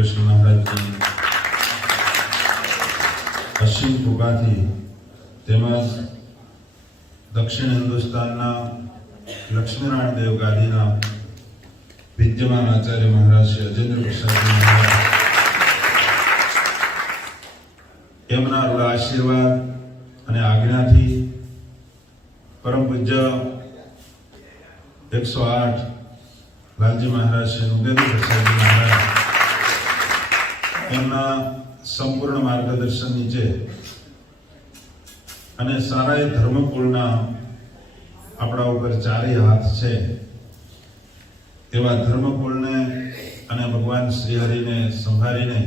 कृष्ण महाराज की असीम कृपाथी તેમજ દક્ષિણ હિન્દુસ્તાનના લક્ષ્મીનારાયણ દેવ ગાદીના વિદ્યમાન આચાર્ય મહારાજ શ્રી અજેન્દ્ર પ્રસાદજી મહારાજ એમના આશીર્વાદ અને આજ્ઞાથી પરમ પૂજ્ય 108 લાલજી મહારાજ શ્રી ઉગેન્દ્ર પ્રસાદજી મહારાજ એમના સંપૂર્ણ માર્ગદર્શન નીચે અને સારા એ ધર્મકુળના આપણા ઉપર ચારેય હાથ છે એવા ધર્મકુળને અને ભગવાન શ્રી હરિને સંભાળીને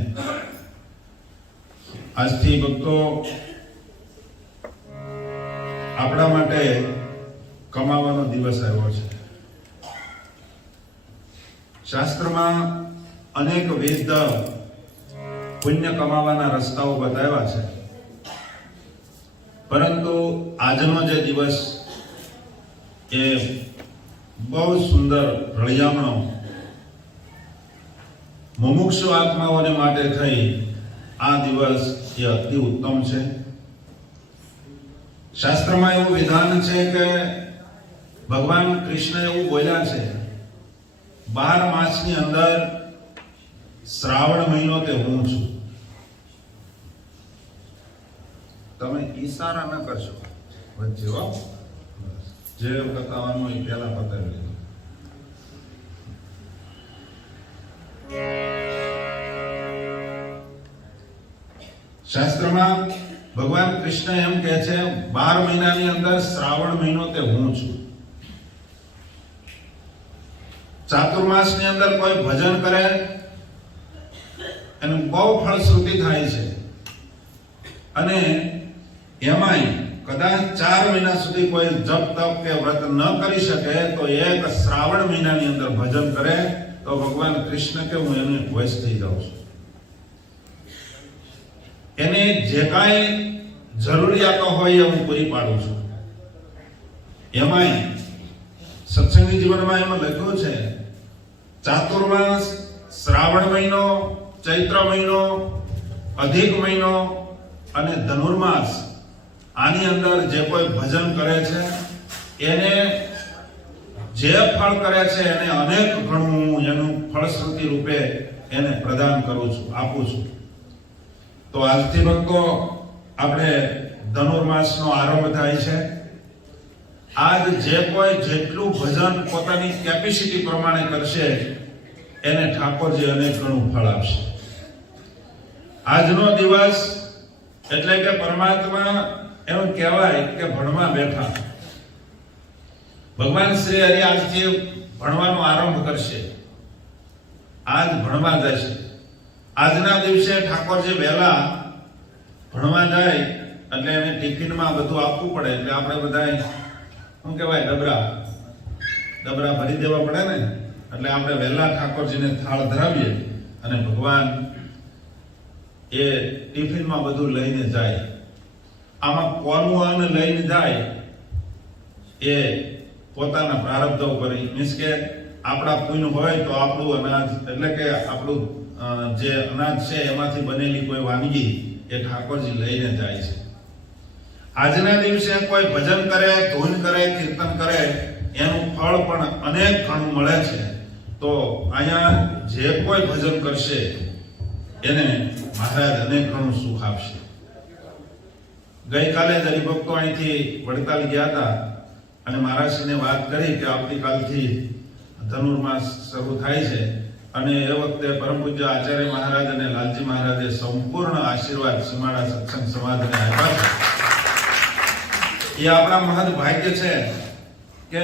આજથી ભક્તો આપણા માટે કમાવાનો દિવસ આવ્યો છે. શાસ્ત્રમાં અનેક વિધ પુણ્ય કમાવાના રસ્તાઓ બતાવ્યા છે, પરંતુ આજનો જે દિવસ એ બહુ સુંદર રળિયામણો મુમુક્ષુ આત્માઓને માટે થઈ આ દિવસ એ અતિ ઉત્તમ છે. શાસ્ત્રમાં એવું વિધાન છે કે ભગવાન કૃષ્ણ એવું બોલ્યા છે, 12 માસની અંદર શ્રાવણ મહિનો તે હું છું. તમે ઈશારા ન કરશો વચ્ચે, જે બતાવવાનું એ પહેલા બતાવી લીધું. શાસ્ત્રમાં ભગવાન કૃષ્ણ એમ કહે છે 12 મહિનાની અંદર શ્રાવણ મહિનો તે હું છું. ચાતુર્માસની અંદર કોઈ ભજન કરે એનું બહુ ફળશ્રુતિ થાય છે, અને એમાંય કદાચ 4 મહિના સુધી કોઈ જપ તપ કે વ્રત ન કરી શકે તો એક શ્રાવણ મહિનાની અંદર ભજન કરે તો ભગવાન કૃષ્ણ કે હું એને વશ થઈ જાઉં છું. એને જે કાંઈ જરૂરિયાતો હોય એ હું પૂરી પાડું છું. એમાંય સત્સંગી જીવનમાં એમાં લખ્યું છે ચાતુર્માસ, શ્રાવણ મહિનો, ચૈત્ર મહિનો, અધિક મહિનો અને ધનુર્માસ, આની અંદર જે કોઈ ભજન કરે છે એને જે ફળ કરે છે એને અનેક ગણું એનું ફળશ્રુતિ રૂપે એને પ્રદાન કરું છું, આપું છું. તો આજથી ભક્તો આપણે ધનુર્માસનો આરંભ થાય છે. આજ જે કોઈ જેટલું ભજન પોતાની કેપેસિટી પ્રમાણે કરશે એને ઠાકોરજી અનેક ગણું ફળ આપશે. આજનો દિવસ એટલે કે પરમાત્મા એવું કહેવાય કે ભણવા બેઠા. ભગવાન શ્રી હરિ આજથી ભણવાનો આરંભ કરશે, આજ ભણવા જશે. આજના દિવસે ઠાકોરજી વહેલા ભણવા જાય એટલે એને ટિફિનમાં બધું આપવું પડે, એટલે આપણે બધા શું કહેવાય ડબરા ભરી દેવા પડે ને, એટલે આપણે વહેલા ઠાકોરજીને થાળ ધરાવીએ અને ભગવાન એ ટિફિનમાં બધું લઈને જાય. આમાં કોનું અન્ન લઈને જાય એ પોતાના પ્રારબ્ધ ઉપર, મીન્સ કે આપણા પુણ્ય હોય તો આપણું અનાજ એટલે કે આપણું જે અનાજ છે એમાંથી બનેલી કોઈ વાનગી એ ઠાકોરજી લઈને જાય છે. આજના દિવસે કોઈ ભજન કરે, ધૂન કરે, કીર્તન કરે એનું ફળ પણ અનેક ગણું મળે છે. તો અહીંયા જે કોઈ ભજન કરશે એને મહારાજ અનેક ગણું સુખ આપશે. ગઈકાલે જ હરિભક્તો અહીંથી વડતાલ ગયા હતા અને મહારાજશ્રીને વાત કરી કે આવતીકાલથી ધનુર્માસ શરૂ થાય છે, અને એ વખતે પરમ પૂજ્ય આચાર્ય મહારાજ અને લાલજી મહારાજે સંપૂર્ણ આશીર્વાદ સીમાડા સત્સંગ સમાજને આપ્યા છે. એ આપણા મહદ ભાગ્ય છે કે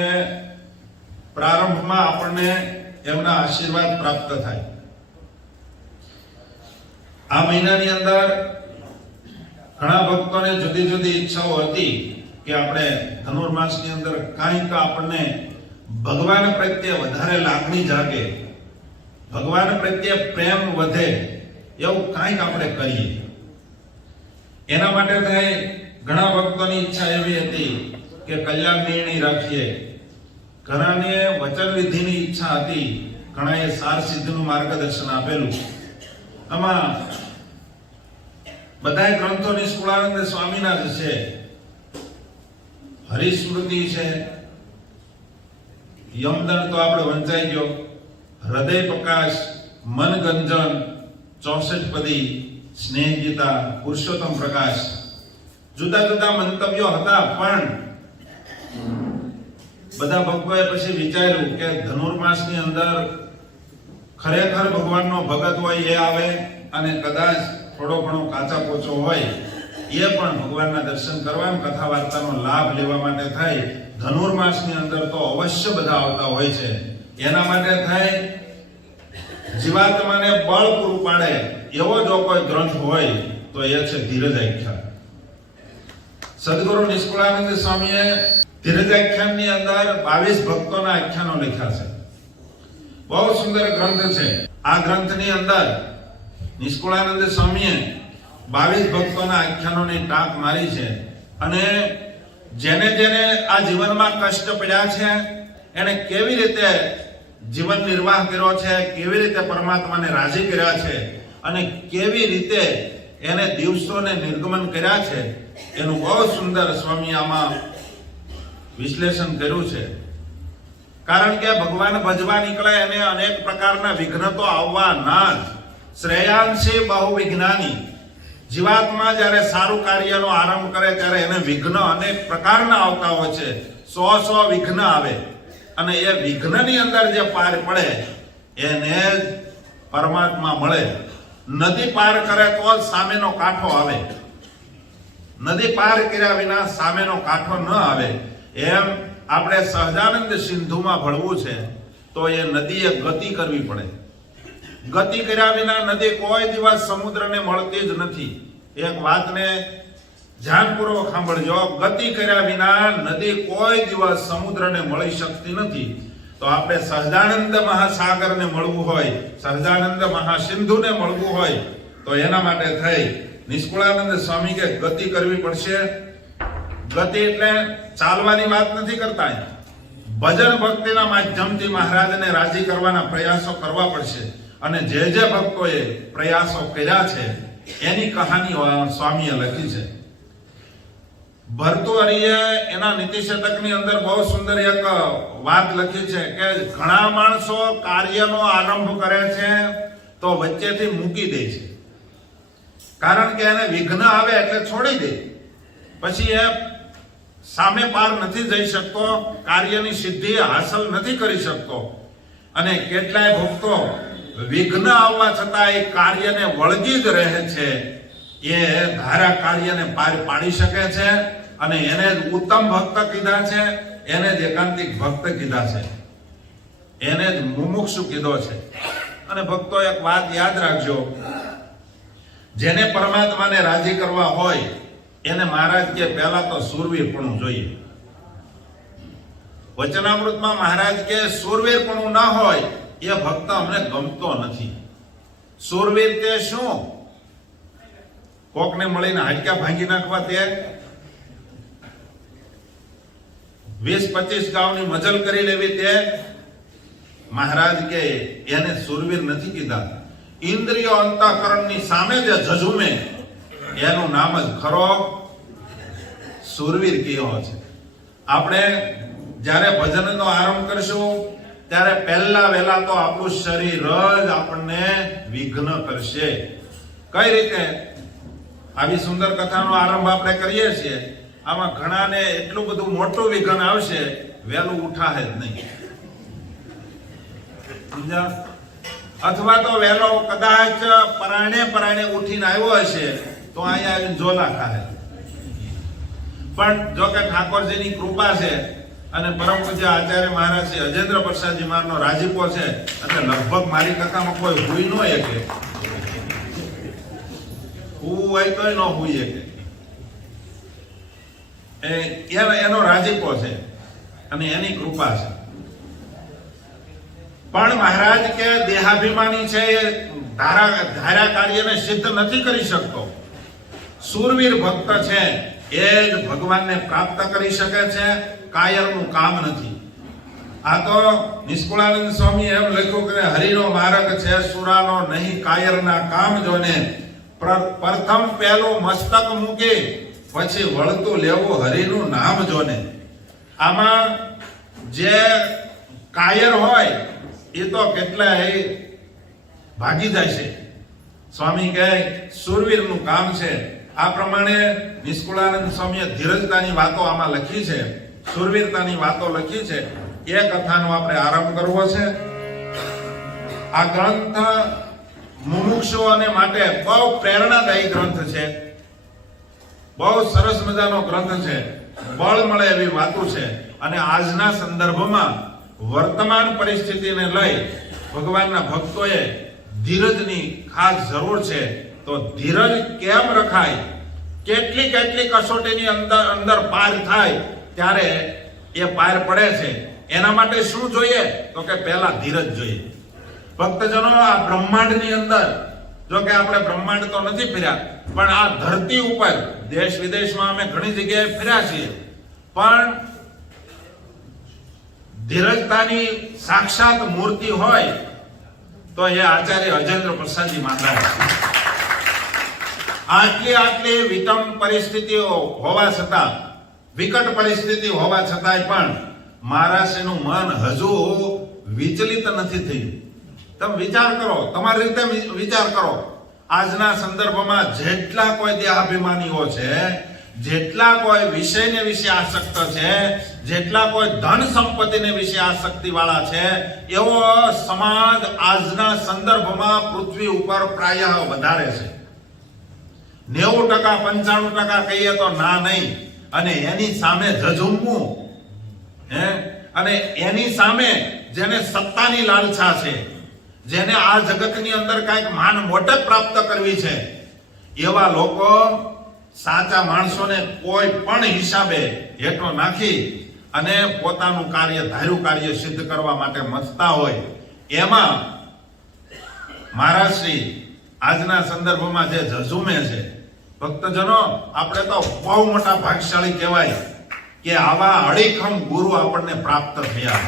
પ્રારંભમાં આપણને એમના આશીર્વાદ પ્રાપ્ત થાય. આ મહિનાની અંદર ઘણા ભક્તોને જુદી જુદી ઈચ્છાઓ હતી કે આપણે ધનુર્માસની અંદર કાંઈક આપણને ભગવાન પ્રત્યે વધારે લાગણી જાગે, ભગવાન પ્રત્યે પ્રેમ વધે, એવું કાંઈક આપણે કરીએ. એના માટે થાય ઘણા ભક્તોની ઈચ્છા એવી હતી કે કલ્યાણ નિર્ણય રાખીએ. ઘણાને વચન વિધિની ઈચ્છા હતી, ઘણાએ સાર સિદ્ધનું માર્ગદર્શન આપેલું. આમાં બધા ગ્રંથો નિષ્કુળાનંદ સ્વામીના જ છે. હરિસ્મૃતિ છે, યમદંડ તો આપણે વંચાઈ ગયો, હૃદય પ્રકાશ, મનગંજન, 64 પદી, સ્નેહ ગીતા, પુરુષોત્તમ પ્રકાશ, જુદા જુદા મંતવ્યો હતા. પણ બધા ભક્તોએ પછી વિચાર્યું કે ધનુર્માસની અંદર ખરેખર ભગવાનનો ભગત હોય એ આવે, અને કદાચ થોડો ઘણો કાચા પોચો હોય એ પણ ભગવાનના દર્શન કરવા, કથા વાર્તાનો લાભ લેવા માટે થાય. ધનુર્માસની અંદર તો અવશ્ય બધા આવતા હોય છે. એના માટે થાય જીવાત્માને બળ પૂરું પાડે એવો જો કોઈ ગ્રંથ હોય તો એ છે ધીરજાખ્યાન. સદગુરુ નિષ્કુળાનંદ સ્વામીએ ધીરજાખ્યાનની અંદર 22 ભક્તોના આખ્યાનો લખ્યા છે. બહુ સુંદર ગ્રંથ છે. આ ગ્રંથની અંદર નિષ્કુળાનંદ સ્વામીએ 22 ભક્તોના આખ્યાનોની ટાંક મારી છે. અને જેને જેને આ જીવનમાં કષ્ટ પડ્યા છે, એને કેવી રીતે જીવન નિર્વાહ કર્યો છે, કેવી રીતે પરમાત્માને રાજી કર્યા છે, અને કેવી રીતે એને દિવસોને નિર્ગમન કર્યા છે, એનું બહુ સુંદર સ્વામી આમાં વિશ્લેષણ કર્યું છે. કારણ કે ભગવાન ભજવા નીકળે એને અનેક પ્રકારના વિઘ્ન તો આવવાના જ. શ્રેયાંશી બહુ વિજ્ઞાની. જીવાત્મા જ્યારે સારું કાર્યનો આરંભ કરે ત્યારે એને વિઘ્ન અનેક પ્રકારના આવતા હોય છે. 100 વિઘ્ન આવે, અને એ વિઘ્નની અંદર જે પાર પડે એને જ પરમાત્મા મળે. નદી પાર કરે તો જ સામેનો કાંઠો આવે. નદી પાર કર્યા વિના સામેનો કાંઠો ન આવે. એમ આપણે સહજાનંદ સિંધુમાં ભળવું છે તો એ નદીએ ગતિ કરવી પડે. ગતિ કર્યા વિના નદી કોઈ દિવસ સમુદ્રને મળતી જ નથી. એક વાતને ધ્યાનપૂર્વક સાંભળજો. ગતિ કર્યા વિના નદી કોઈ દિવસ સમુદ્રને મળી શકતી નથી. તો આપણે સહજાનંદ મહાસાગરને મળવું હોય, સહજાનંદ મહાસિંધુને મળવું હોય તો એના માટે થઈ નિષ્કુળાનંદ સ્વામી કે ગતિ કરવી પડશે. ગતિ એટલે ચાલવાની વાત નથી કરતા. ભજન ભક્તિના માધ્યમથી મહારાજને રાજી કરવાના પ્રયાસો કરવા પડશે. અને જે જે ભક્તોએ પ્રયાસો કર્યા છે એની કહાની સ્વામીએ લખી છે. ભર્તુહરિએ એના નીતિશતકની અંદર બહુ સુંદર એક વાત લખી છે કે ઘણા માણસો કાર્યનો આરંભ કરે છે તો વચ્ચેથી મૂકી દે છે. કારણ કે એને વિઘ્ન આવે એટલે છોડી દે. પછી એ સામે પાર નથી જઈ શકતો, કાર્યની સિદ્ધિ હાંસલ નથી કરી શકતો. અને કેટલાય ભક્તો વિઘ્ન આવવા છતાં એ કાર્યને વળગી જ રહે છે. એ ધારા કાર્યને પાર પાડી શકે છે. અને એને જ ઉત્તમ ભક્ત કીધા છે, એને જ એકાંતિક ભક્ત કીધા છે, એને જ મુમુક્ષુ કીધો છે. અને ભક્તો એક વાત યાદ રાખજો, જેને પરમાત્માને રાજી કરવા હોય એને મહારાજ કે પહેલા તો શૂરવીરપણું જોઈએ. વચનામૃતમાં મહારાજ કે શૂરવીરપણું ના હોય એ ભક્ત અમને ગમતો નથી. શૂરવીર તે શું? કોકને મળીને હાડકા ભાંગી નાખવા તે 20-25 ગામની મજલ કરી લેવી તે મહારાજ કે એને શૂરવીર નથી કીધા. ઇન્દ્રિયો અંતઃકરણની સામે જે ઝઝુમે એનું નામ જ ખરો શૂરવીર કયો છે. આપણે જ્યારે ભજનનો આરંભ કરશું ત્યારે પહેલા વહેલા તો આપણું શરીર જ આપણને વિઘ્ન કરશે. કઈ રીતે? આવી સુંદર કથાનો આરંભ આપણે કરીએ છીએ, આમાં ઘણાને એટલું બધું મોટું વિઘ્ન આવશે, વહેલું ઉઠાશે જ નહીં. સમજ્યા? અથવા તો વહેલો કદાચ પરાણે ઉઠીને આવ્યો હશે તો અહીંયા આવીને ઝોલા ખાહે. પણ જો કે ઠાકોરજીની કૃપા છે અને પરમ પૂજ્ય આચાર્ય મહારાજ શ્રી અજેન્દ્ર પ્રસાદજી મહારાજનો રાજીપો છે, એટલે લગભગ મારી કથામાં કોઈ હુઈ ન શકે. હું હોય તોય ન હુઈ શકે. એનો રાજીપો છે અને એની કૃપા છે. પણ મહારાજ કે દેહાભિમાની છે એ ધારા કાર્યને સિદ્ધ નથી કરી શકતો. શૂરવીર ભક્ત છે એ જ ભગવાનને પ્રાપ્ત કરી શકે છે. કાયરનું કામ નથી. આ તો નિષ્કુળાનંદ સ્વામી એમ લખ્યું કે હરિનો માર્ગ છે સુરાનો નહીં કાયરના કામ જોને, પ્રથમ પહેલું મસ્તક મૂકે પછી વળતું લેવું હરિનું નામ જોને. આમાં જે કાયર હોય એ તો કેટલાય ભાગી જાય છે. સ્વામી કહે સુરવીરનું કામ છે. આ પ્રમાણે નિષ્કુળાનંદ સ્વામીએ ધીરજતાની વાતો આમાં લખી છે, સુરવીરતાની વાતો લખી છે. એ કથાનો આપણે આરંભ કરવો છે. આ ગ્રંથ મુમુક્ષુઓને માટે બહુ પ્રેરણાદાયી ગ્રંથ છે, બહુ સરસ મજાનો ગ્રંથ છે, બળ મળે એવી વાતો છે. અને આજના સંદર્ભમાં વર્તમાન પરિસ્થિતિને લઈ ભગવાનના ભક્તોએ ધીરજની ખાસ જરૂર છે. તો ધીરજ કેમ રખાય, કેટલી કેટલી કસોટીની અંદર પાર થાય ત્યારે એ પાર પડે છે. એના માટે શું જોઈએ? તો કે પહેલા ધીરજ જોઈએ. ભક્તજનો, આ બ્રહ્માંડની અંદર, જો કે આપણે બ્રહ્માંડ તો નથી ફર્યા, પણ આ ધરતી ઉપર દેશ વિદેશમાં અમે ઘણી જગ્યાએ ફર્યા છીએ, પણ ધીરજતાની સાક્ષાત મૂર્તિ હોય તો એ આચાર્ય અજેન્દ્ર પ્રસાદજી મહારાજ. આટલી વિષમ પરિસ્થિતિઓ હોવા છતાં, વિકટ પરિસ્થિતિ હોવા છતાંય પણ મહારાજનું મન હજુ વિચલિત નથી થયું. તમે વિચાર કરો, તમારી રીતે વિચાર કરો. આજના સંદર્ભમાં જેટલા કોઈ દેહાભિમાનીઓ છે, જેટલા કોઈ વિષયને વિશે આસક્ત છે, જેટલા કોઈ ધન સંપત્તિને વિશે આસક્તિ વાળા છે, એવો સમાજ આજના સંદર્ભમાં પૃથ્વી ઉપર પ્રાય વધારે છે. 90% 95% કહીએ તો ના નહીં. અને એની સામે ઝઝુમવું, અને એની સામે જેને સત્તાની લાલસા છે, જેને આ જગતની અંદર કઈક માન મોટપ પ્રાપ્ત કરવી છે, એવા લોકો સાચા માણસોને કોઈ પણ હિસાબે હેઠો નાખી અને પોતાનું કાર્ય, ધાર્યું કાર્ય સિદ્ધ કરવા માટે મથતા હોય. એમાં મહારાજ શ્રી આજના સંદર્ભમાં જે ઝઝુમે છે, ભક્તજનો, આપણે તો બહુ મોટા ભાગ્યશાળી કહેવાય કે આવા અડીખમ ગુરુ આપણને પ્રાપ્ત થયા.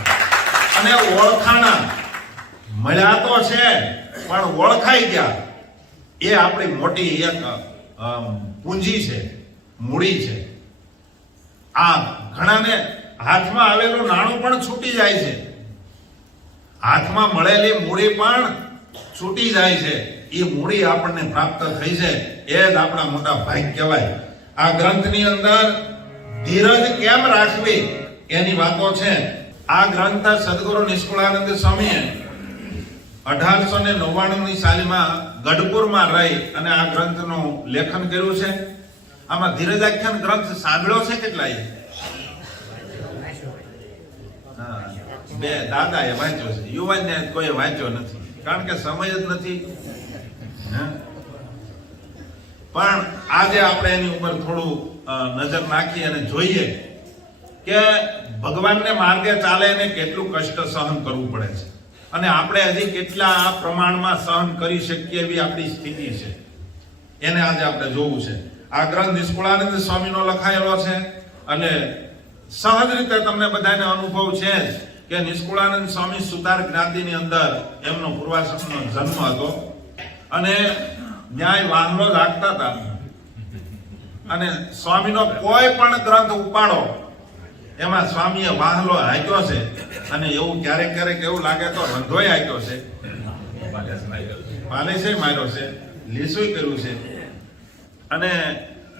અને ઓળખાણા મળ્યા તો છે, પણ ઓળખાઈ ગયા. એ આપણી મોટી એક પૂંજી છે, મૂડી છે. આ ઘણાને હાથમાં આવેલું નાણું પણ છૂટી જાય છે, હાથમાં મળેલી મૂડી પણ છૂટી જાય છે. એ મૂડી આપણને પ્રાપ્ત થઈ છે, એ જ આપણા મોટા ભાગ્ય કહેવાય. આ ગ્રંથની અંદર ધીરજ કેમ રાખવી એની વાતો છે. આ ગ્રંથ સદગુરુ નિષ્કુળાનંદ સ્વામીએ 1899ની સાલમાં ગઢપુરમાં રહી અને આ ગ્રંથનું લેખન કર્યું છે. આમાં ધીરજાખ્યાન ગ્રંથ સાંભળ્યો છે કેટલાય? બે દાદાએ વાંચ્યો છે, યુવાનને કોઈ વાંચ્યો નથી, કારણ કે સમય જ નથી. પણ આજે આપણે એની ઉપર થોડું નજર નાખી અને જોઈએ કે ભગવાનને માર્ગે ચાલે એને કેટલું કષ્ટ સહન કરવું પડે છે, અને આપણે હજી કેટલા પ્રમાણમાં સહન કરી શકીએ એવી આપણી સ્થિતિ છે. એને આજે આપણે જોવું છે. આ ગ્રંથ નિષ્કુળાનંદ સ્વામીનો લખાયેલો છે, અને સહજ રીતે તમને બધાને અનુભવ છે જ કે નિષ્કુળાનંદ સ્વામી સુતાર જ્ઞાતિની અંદર એમનો પૂર્વાશ્રમનો જન્મ હતો, અને ન્યાય વાહલો રાખતા હતા. અને સ્વામીનો કોઈ પણ ગ્રંથ ઉપાડો એમાં સ્વામીએ વાહલો હાક્યો છે, અને એવું ક્યારેક ક્યારેક એવું લાગે તો રંધોય હાક્યો છે, પાલેશે માર્યો છે, લીસુય કર્યું છે. અને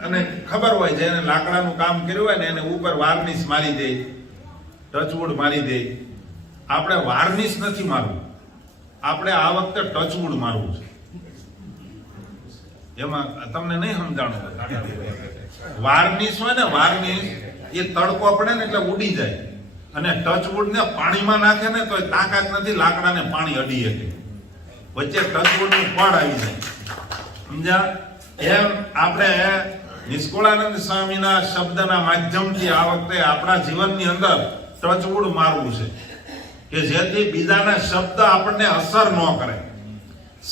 અને ખબર હોય જેને લાકડાનું કામ કર્યું હોય ને એને ઉપર વાર્નિશ મારી દે, ટચવુડ મારી દે. આપણે વાર્નિશ નથી મારવું, આપણે આ વખતે ટચવુડ મારવું છે. એમાં તમને નહીં સમજાણું. વાર્નિશ હોય ને, વાર્નિશ એ તડકો પડે ને એટલે ઉડી જાય, અને ટચવુડ ને પાણીમાં નાખે ને તો તાકાત નથી લાકડાને પાણી અડી શકે, વચ્ચે ટચવુડ નું પડ આવી જાય. સમજ્યા? એમ આપણે નિષ્કુળાનંદ સ્વામીના શબ્દના માધ્યમથી આ વખતે આપણા જીવનની અંદર ટચવુડ મારવું છે કે જેથી બીજાના શબ્દ આપણને અસર ન કરે.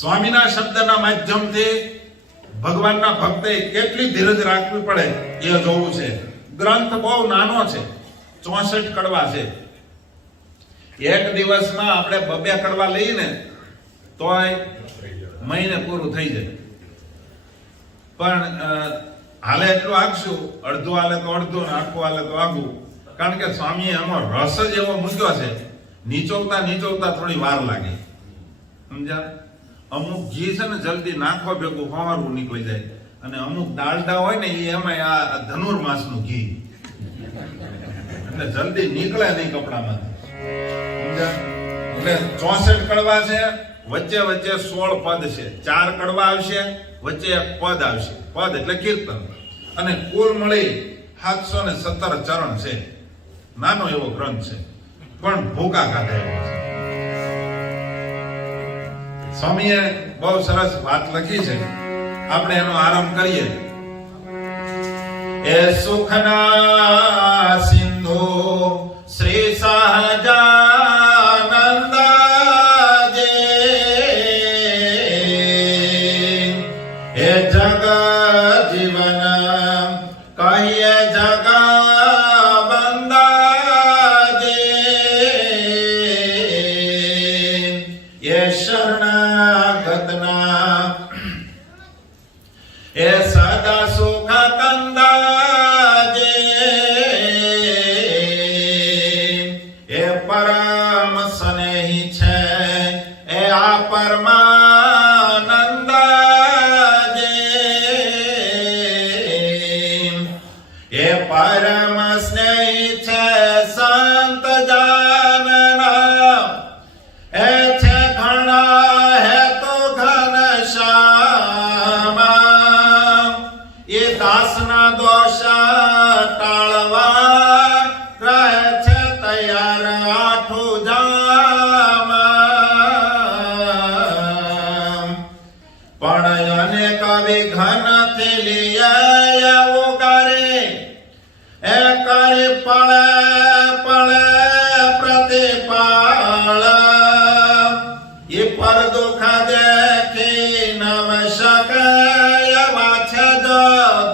સ્વામીના શબ્દના માધ્યમથી ભગવાનના ભક્તે કેટલી ધીરજ રાખવી પડે એ જોવું છે. ગ્રંથ બહુ નાનો છે, 64 કડવા છે. એક દિવસમાં આપણે બબે કડવા લઈએ ને તોય મહિને પૂરું થઈ જાય. પણ હાલે એટલું આખશું, અડધું હાલે તો અડધું ને આખું હાલે તો આખું. કારણ કે સ્વામીએ આમાં રસ જ એવો મૂક્યો છે, નીચોવતા થોડી વાર લાગે. સમજ્યા? અમુક ઘી છે ને જલ્દી નાખવા ભેગું ફવારું નીકળી જાય, અને અમુક ડાલડા હોય ને એ એમાં આ ધનુર્માસનું ઘી એટલે જલ્દી નીકળે નહીં કપડામાં. સમજ્યા? એટલે 64 કડવા છે, વચ્ચે 16 પદ છે. 4 કડવા આવશે, વચ્ચે એક પદ આવશે. પદ એટલે કીર્તન. અને કુલ મળી 717 ચરણ છે. નાનો એવો ગ્રંથ છે, પણ ભૂકા ખાધા એવો છે. સ્વામીએ બહુ સરસ વાત લખી છે, આપણે એનો આરંભ કરીએ. એ સુખના સિંધુ શ્રી સહજાનંદ જે એ જગ જીવન કહીએ જગ બંદા જે એ શરણાગતના એ સદા સુખ કંદા જે એ પરમ સ્નેહી છે એ આ પરમાનંદ જે એ પરમ સ્નેહી છે સંત જાનના એ છે ઘણા હે તો ઘનશ્યામા એ દાસના દોષ ટાળવા રહે છે તૈયાર આઠું જામ પણ અનેક વિઘ્નથી લીએ ઉગારે એ કરે પળે પળે પ્રતિપાળ એ પર દુઃખ દેખી નવ શકે એવા છે જો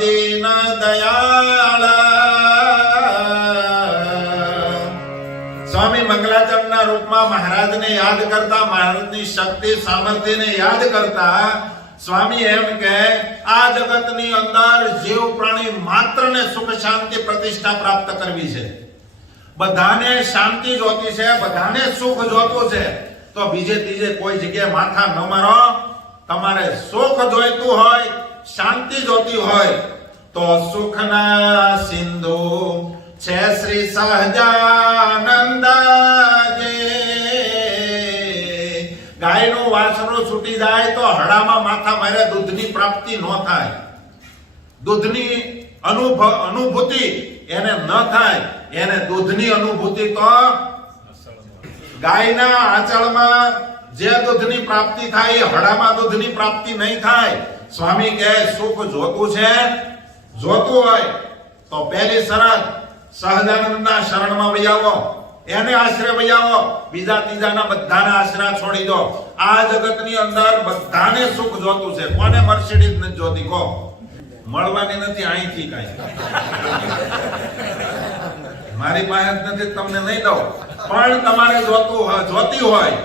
દીન દયાળ. સ્વામી મંગલાચરણના રૂપમાં મહારાજને યાદ કરતા, મહારાજની શક્તિ સામર્થ્યને યાદ કરતા સ્વામી એમ કે આ જગતની અંદર જીવ પ્રાણી માત્રને સુખ શાંતિ પ્રતિષ્ઠા પ્રાપ્ત કરવી છે. બધાને શાંતિ જોતી છે, બધાને સુખ જોતું છે. તો બીજે ત્રીજે કોઈ જગ્યાએ માથા ન મારો. તમારે સુખ જોઈતું હોય, શાંતિ જોતી હોય તો સુખના સિંધુ છે શ્રી સહજાનંદ જે. ગાયનું વાછરડું છૂટી જાય તો હડામાં માથા મારે દૂધની પ્રાપ્તિ ન થાય. દૂધની અનુભૂતિ એને ન થાય. એને દૂધની અનુભૂતિ તો ગાયના આંચળમાં જે દૂધની પ્રાપ્તિ થાય એ હડામાં દૂધની પ્રાપ્તિ નહીં થાય. સ્વામી કહે સુખ જોતું છે, જોતું હોય તો પહેલી શરત સહજાનંદના શરણમાં વહી આવો, એને આશ્રય વહી આવો. બીજા ત્રીજાના બધાના આશ્રય છોડી દો. આ જગતની અંદર બધાને સુખ જોતું છે. કોને મર્સિડીઝ નથી જોતી? કહો. મળવાની નથી અહીંથી કાંઈ. મારી પાસે નથી, તમને નહીં દઉં. પણ તમારે જોતી હોય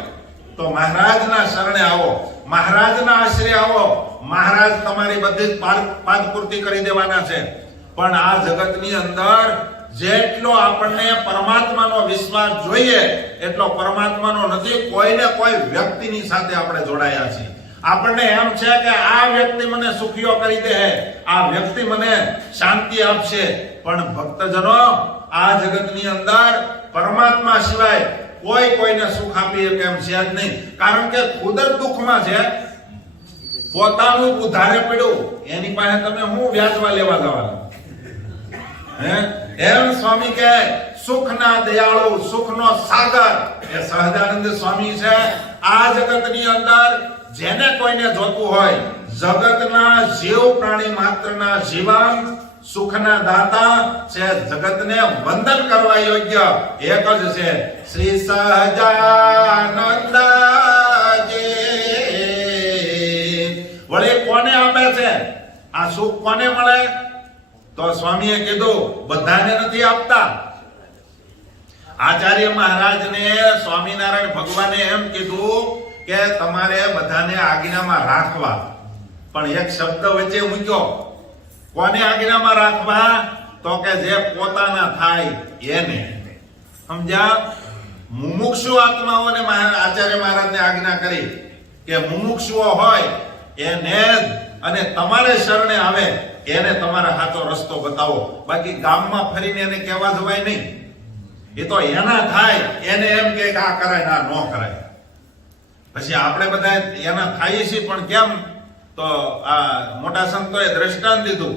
તો મહારાજના શરણે આવો, મહારાજના આશ્રય આવો. મહારાજ તમારી બધી પાદ પૂર્તિ કરી દેવાના છે. પણ આ જગતની અંદર જેટલો આપણને પરમાત્માનો વિશ્વાસ જોઈએ એટલો પરમાત્માનો નથી. કોઈને કોઈ વ્યક્તિની સાથે આપણે જોડાયા છીએ. આપણને એમ છે કે આ વ્યક્તિ મને સુખીઓ કરી દે, આ વ્યક્તિ મને શાંતિ આપશે. પણ ભક્તજનો, આ જગતની અંદર પરમાત્મા સિવાય કોઈ કોઈને સુખ આપી શકે એમ છે જ નહીં. કારણ કે ખુદ જ દુઃખમાં છે. પોતાનું ઉધારે પડ્યું, એની પાસે તમે હું વ્યાજવા લેવા જવાના? એમ સ્વામી કહે સુખના દયાળુ, સુખનો સાગર એ સહજાનંદ સ્વામી છે. આ જગતની અંદર જેને કોઈને જોતું હોય, જગતના જીવ પ્રાણી માત્રના જીવન સુખના દાતા છે. જગતને વંદન કરવા યોગ્ય એક જ છે શ્રી સહજાનંદ જે. વળી કોને આપે છે આ સુખ? કોને મળે? તો સ્વામીએ કીધું બધાને નથી આપતા. આચાર્ય મહારાજને સ્વામિનારાયણ ભગવાને એમ કીધું કે તમારે બધાને આજ્ઞામાં રાખવા, પણ એક શબ્દ વચ્ચે મૂક્યો. કોને આજ્ઞામાં રાખવા? તો કે જે પોતાના થાય એને. સમજ્યા? મુમુક્ષુ આત્માઓને આચાર્ય મહારાજને આજ્ઞા કરી કે મુમુક્ષુઓ હોય એને અને તમારે શરણે આવે એને તમારા હાથો રસ્તો બતાવો. બાકી ગામમાં ફરીને એને કહેવા જવાય નહીં. એ તો એના થાય એને એમ કે આ કરાય ના ન કરાય. પછી આપણે બધા એના થાય છે, પણ કેમ? તો આ મોટા સંતોએ દ્રષ્ટાંત દીધું.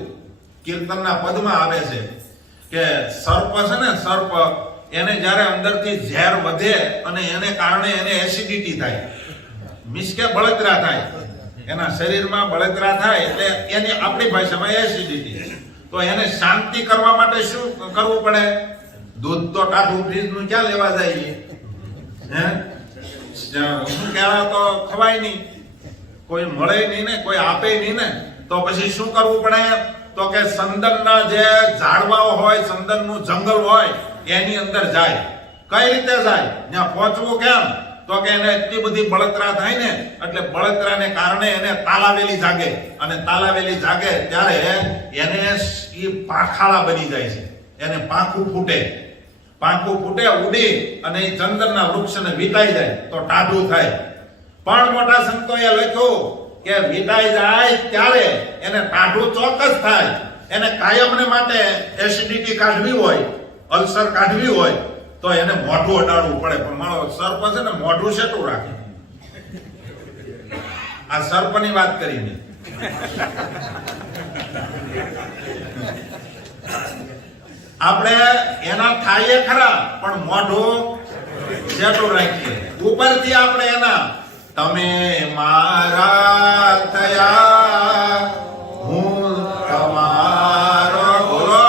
કીર્તનના પદમાં આવે છે કે સર્પ છે ને, સર્પ એને જ્યારે અંદરથી ઝેર વધે અને એને કારણે એને એસિડિટી થાય, મીન્સ કે બળતરા થાય, એના શરીરમાં બળતરા થાય એટલે એની આપણી ભાષામાં એસિડિટી. તો એને શાંતિ કરવા માટે શું કરવું પડે? દૂધ તો ટાઢું ફ્રીજનું ક્યાં લેવા જાય? હે, શું કહેવાય તો ખવાય નહીં, કોઈ મળે નહીં ને, કોઈ આપે નહીં ને. તો પછી શું કરવું પડે? તો કે સંદનના જે ઝાડવાઓ હોય, સંદનનું જંગલ હોય એની અંદર જાય. કઈ રીતે જાય? ત્યાં પહોંચવું કેમ? તો કે એને એટલી બધી બળતરા થાય ને, એટલે બળતરાને કારણે એને તાલાવેલી જાગે, અને તાલાવેલી જાગે ત્યારે એને એ પાંખાળા બની જાય છે, એને પાંખું ફૂટે. પાંખું ફૂટે, ઉડી અને એ ચંદનના વૃક્ષને વીંટાઈ જાય તો ટાઢું થાય. પણ મોટા સંતોએ લખ્યું કે વીંટાઈ જાય ત્યારે એને ટાઢું ચોક્કસ થાય. એને કાયમને માટે એસિડિટી કાઢવી હોય, અલ્સર કાઢવી હોય તો એને મોઢું અડાડવું પડે. પણ મારો સર્પ છે ને મોઢું શેટું રાખે? આ સર્પની વાત કરીને આપણે એના થાય ખરા, પણ મોઢું શેટું રાખીએ. ઉપરથી આપણે એના તમે મારા થયા હું તમારો, બોલો,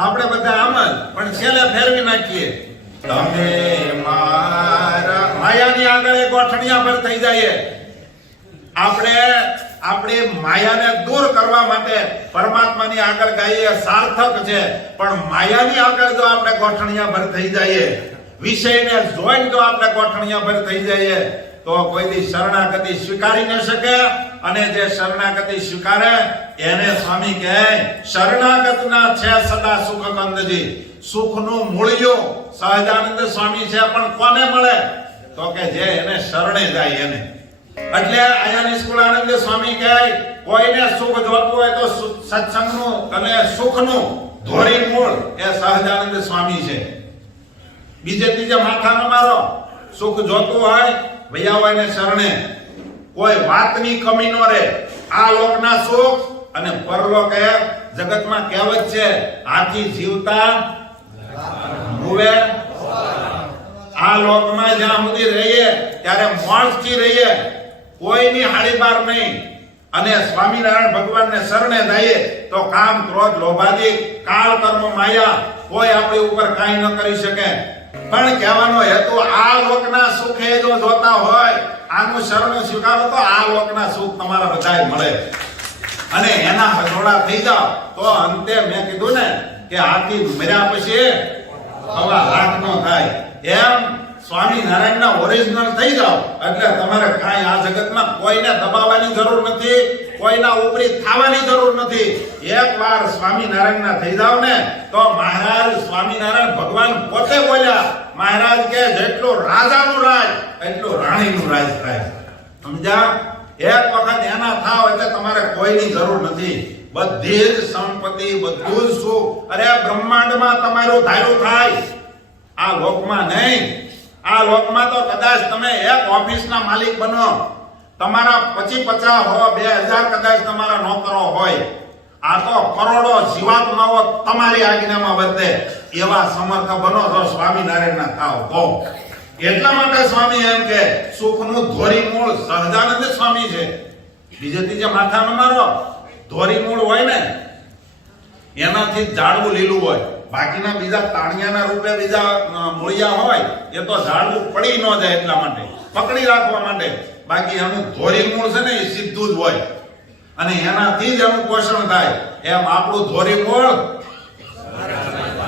આપણે બધા આમ જ, પણ છેલ્લે ફેરવી નાખીએ. તમે મારા, માયાની આગળ એક ગોઠણિયા પર થઈ જાય. આપણે માયાને દૂર કરવા માટે પરમાત્માની આગળ ગાઈએ સાર્થક છે, પણ માયાની આગળ જો આપણે ગોઠણિયા પર થઈ જઈએ, વિષયને જોઈને જો આપણે ગોઠણિયા પર થઈ જઈએ તો કોઈ દી શરણાગતિ સ્વીકારી ન શકે. અને જે શરણાગતિ સ્વીકારે એને સ્વામી કહે શરણાગતના છે સદા સુખ કંદજી. સુખનું મૂળિયું સહજાનંદ સ્વામી છે, પણ કોને મળે? તો કે જે એને શરણે જાય એને. એટલે આયા નિષ્કુળાનંદ સ્વામી કહે કોઈને સુખ જોતું હોય તો સત્સંગનું અને સુખનું ધોરી મૂળ એ સહજાનંદ સ્વામી છે. બીજે ત્રીજે માથા ન મારો. સુખ જોતું હોય ભૈયા હોય ને શરણે. કોઈ વાતની કમી ન રહે. આ લોકના સુખ અને પરલોક એ જગતમાં કહેવત છે, આથી જીવતા મુવે. આ લોકમાં જ્યાં સુધી રહીએ ત્યારે મોજથી રહીએ, કોઈની હાડીબાર નહીં. અને સ્વામિનારાયણ ભગવાનને શરણે જઈએ તો કામ, ક્રોધ, લોભાદી, કાળ, કર્મ, માયા કોઈ આપણી ઉપર કાંઈ ન કરી શકે. પણ કહેવાનો હેતુ આ લોકના સુખે જો જોતા હોય, આનું શરણ સ્વીકારો તો આ લોકના સુખ તમારા બધાય મળે અને એના હથોડા થઈ જાવ તો અંતે મેં કીધું ને કે આથી મર્યા પછી હવા લાખ નો થાય. એમ સ્વામિનારાયણના ઓરિજિનલ થઈ જાવ એટલે તમારે કાંઈ આ જગતમાં કોઈને દબાવવાની જરૂર નથી, કોઈના ઉપરી થવાની જરૂર નથી. એકવાર સ્વામિનારાયણના થઈ જાવ ને તો મહારાજ સ્વામિનારાયણ ભગવાન પોતે બોલ્યા, મહારાજ કે જેટલું રાજાનું રાજ એટલું રાણીનું રાજ થાય. સમજ્યા? એક વખત એના થાવ એટલે તમારે કોઈની જરૂર નથી. બધી જ સંપત્તિ, બધું જ સુખ, અરે બ્રહ્માંડમાં તમારું ધાર્યું થાય, આ લોકમાં નહીં. આ લોકમાં તો કદાચ તમે એક ઓફિસના માલિક બનો, તમારા 50 હો 2000 કદાચ તમારા નોકરો હોય, આ તો કરોડો જીવાત્માઓ તમારી આજ્ઞામાં વધે એવા સમર્થ બનો જો સ્વામિનારાયણના થાવ તો. એટલા માટે સ્વામી એમ કે સુખનું ધોરી મૂળ સહજાનંદ સ્વામી છે. બીજે ત્રીજે માથા ન મારો. ધોરી મૂળ હોય ને એનાથી ઝાડવું લીલું હોય, બાકીના બીજા તાણિયાના રૂપે બીજા મૂળિયા હોય એ તો ઝાડવું પડી ન જાય એટલા માટે, પકડી રાખવા માટે. બાકી એનું ધોરી મૂળ છે ને એ સીધું જ હોય અને એનાથી જ એનું પોષણ થાય. એમ આપણું ધોરી મૂળ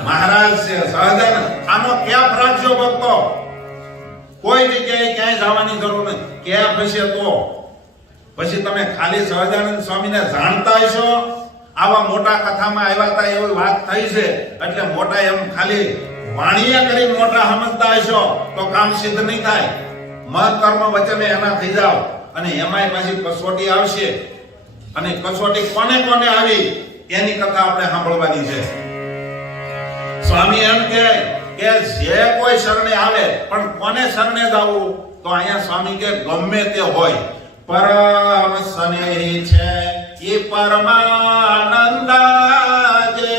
મહારાજ છે, સહજાનંદ. આનો કેપ રાખજો ભક્તો, કોઈ જગ્યાએ ક્યાંય જવાની જરૂર નથી. કેપ હશે તો પછી તમે ખાલી સહજાનંદ સ્વામીને જાણતા હશો, આવા મોટા કથામાં આવ્યા હતા એવી વાત થઈ છે એટલે મોટા એમ ખાલી વાણીએ કરી મોટા સમજતા હશો તો કામ સિદ્ધ નહીં થાય. મત કર્મ વચને એના થઈ જાવ અને એમાંય પાછી કસોટી આવશે. અને કસોટી કોને કોને આવી એની કથા આપણે સાંભળવાની છે. સ્વામી એમ કહે કે જે કોઈ શરણે આવે, પણ કોને શરણે જવું? તો અહીંયા સ્વામી કે ગમે તે હોય, પરમ સ્નેહી છે એ પરમાનંદ જે.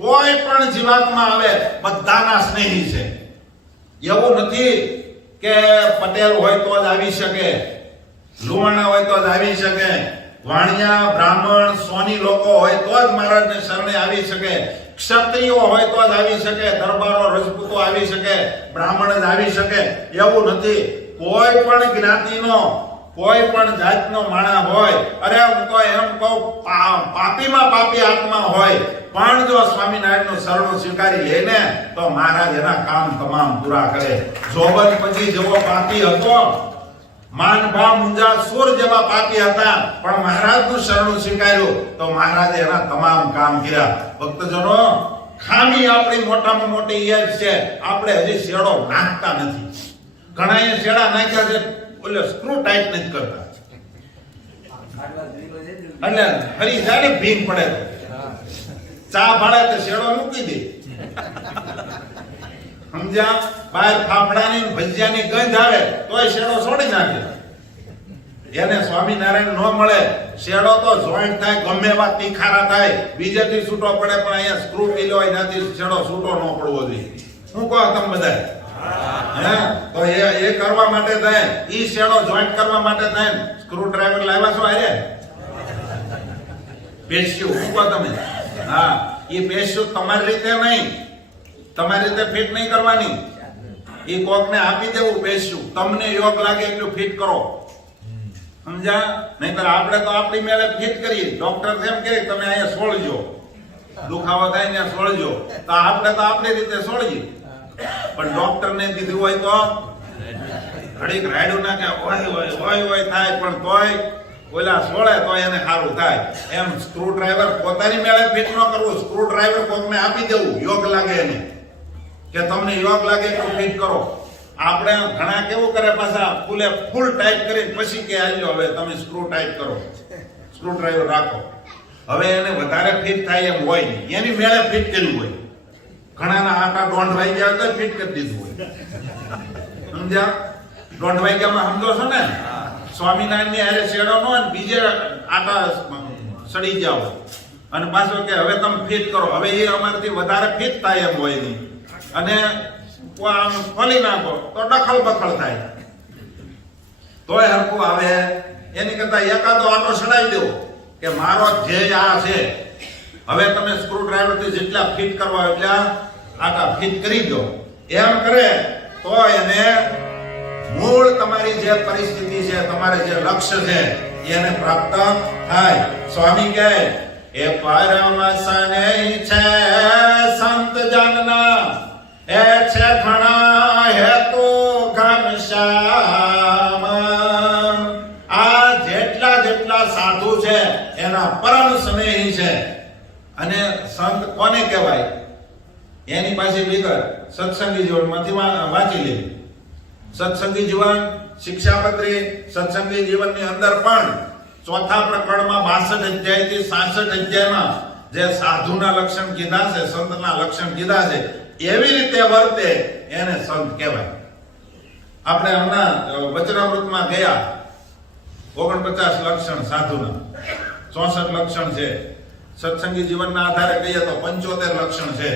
કોઈ પણ જીવાત્મા આવે બધાના સ્નેહી છે. એવું નથી કે પટેલ હોય તો જ આવી શકે, લુવાણા હોય તો જ આવી શકે, વાણિયા બ્રાહ્મણ સોની લોકો હોય તો જ મહારાજને શરણે આવી શકે, ક્ષત્રિયો હોય તો જ આવી શકે, દરબારો રજપૂતો આવી શકે, બ્રાહ્મણ જ આવી શકે. એવું નથી. કોઈ પણ જ્ઞાતિનો કોઈ પણ જાતનો માણસ હોય, અરે હું તો એમ કહું પાપીમાં પાપી આત્મા હોય, પણ જો સ્વામિનારાયણનું શરણું સ્વીકારી લે ને તો મહારાજ એના કામ તમામ પૂરા કરે. જોબન પછી જેવો પાપી હતો, માનભા મુંજા સુર જેવા પાપી હતા, પણ મહારાજનું શરણું સ્વીકાર્યું તો મહારાજે એના તમામ કામ કર્યા. ભક્તજનો, ખામી આપણી મોટામાં મોટી એ જ છે, આપણે હજી શેડો નાખતા નથી. ઘણા એ શેડા નાખ્યા છે, ઓલે સ્ક્રૂ ટાઈટ નથી કરતા એટલે ફરી જાય ભીંગ પડે. ચા ભાડે તો શેડો મૂકી દે, સમજ્યા? બહાર ફાફડાની ભજીયાની ગંધ આવે તોય શેડો છોડી નાખે. એને સ્વામિનારાયણ ન મળે, શેડો તો જોઈન્ટ થાય, ગમે એવા તીખારા થાય, બીજેથી છૂટો પડે, પણ અહીંયા સ્ક્રૂ પીલો એનાથી શેડો છૂટો ન પડવો જોઈએ. શું કહો તમે બધા? તો એ કરવા માટે થાય, ઈ શેડો જોઈન્ટ કરવા માટે થાય. સ્ક્રૂ ડ્રાઈવર લાવ્યા છો આરે પેસ્યું, શું કહો તમે? હા, એ પેસ્યું તમારી રીતે નહીં, તમારી રીતે ફિટ નહીં કરવાની. એ કોકને આપી દેવું પેસ્યું, તમને યોગ લાગે એટલું ફિટ કરો, સમજ્યા? નહીંતર આપણે તો આપણી મેળે ફિટ કરીએ. ડોક્ટર એમ કહે તમે અહીંયા સોળજો, દુખાવો થાય ને સોળજો, તો આપણે તો આપણી રીતે સોળીએ. પણ ડોક્ટર ને કીધું હોય તો ઘડીક રાયડું નાખે, હોય થાય, પણ તોય ઓલા સોળે તો એને સારું થાય. એમ સ્ક્રૂ ડ્રાઈવર પોતાની મેળે ફિટ ન કરવું, સ્ક્રૂ ડ્રાઈવર કોકને આપી દેવું, યોગ લાગે એને, કે તમને યોગ લાગે એટલું ફિટ કરો. આપણે ઘણા કેવું કરે, પાછા ફૂલ ટાઈટ કરીને પછી કે આલ્યો હવે તમે સ્ક્રૂ ટાઈટ કરો, સ્ક્રૂ ડ્રાઈવર રાખો. હવે એને વધારે ફિટ થાય એમ હોય નહીં, એની મેળે ફિટ કર્યું હોય. ઘણાના આટા દોઢ વાગ્યા તો ફિટ કરી દીધું હોય, સમજ્યા? દોઢ વાગ્યામાં સમજો છો ને, સ્વામિનારાયણ ની હારે શેડો નો બીજે આટા સડી જાવ અને પાછો કે હવે તમે ફિટ કરો. હવે એ અમારાથી વધારે ફિટ થાય એમ હોય નહીં, અને આમ ખોલી નાખો તો ડખલ બખલ થાય, તોય હરખું આવે. એની કરતા એકાદો આટો સડાવી દેવો કે મારો ધ્યેય આ છે. હવે તમે સ્ક્રૂ ડ્રાઈવર થી જેટલા ફિટ કરવા એટલા આટા ફિટ કરી દો. એમ કરે તો એને મૂળ તમારી જે પરિસ્થિતિ છે, તમારે જે લક્ષ્ય છે એને પ્રાપ્ત થાય. સ્વામી કહે એ પરમ સ્નેહી છે સંત જનના, એ છે ઘણા હેતુ ઘનશ્યામ. આ જેટલા સાધુ છે એના પરમ સ્નેહી છે. અને સંત કોને કહેવાય એની પાસે વિગત સત્સંગી જીવનમાંથી વાંચી લેવી. સત્સંગી જીવન શિક્ષાપત્રી સત્સંગી જીવનની અંદર પણ ચોથા પ્રકરણમાં 62 અધ્યાયથી 66 અધ્યાયમાં જે સાધુના લક્ષણ કીધા છે, સંતના લક્ષણ કીધા છે, એવી રીતે વર્તે એને સંત કહેવાય. આપણે હમણાં વચનામૃતમાં ગયા 49 લક્ષણ સાધુના, 64 લક્ષણ છે. સત્સંગી જીવનના આધારે કહીએ તો 75 લક્ષણ છે.